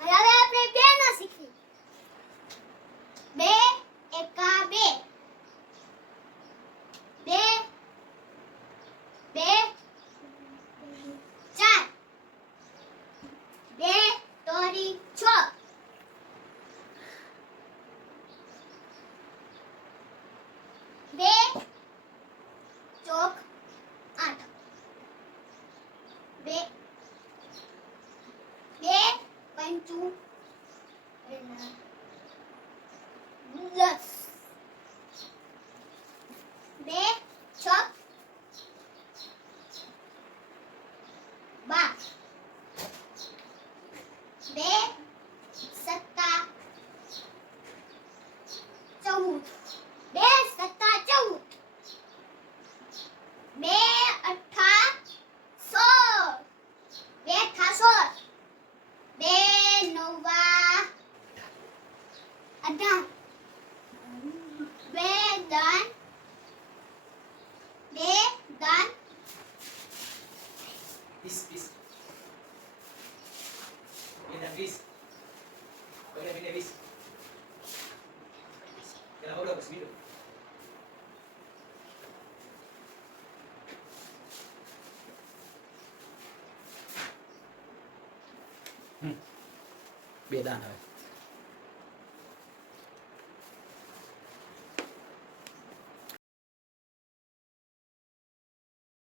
અને હવે આપણે બે નો શીખી. 2 એકા 2, 2 2 4, 2 તોરી 6, 2 ચોક 8, 2 પંચું 10, 2 છક 12, 2 સત્તા 14, 2 સત્તા 14, 2 અઠ્ઠા 16, 2 અઠ્ઠા 16, 2 નવા 18, 2 દાન 20. Pindah 20. Pindah 20. Kenapa udah habis minum? Beda હવે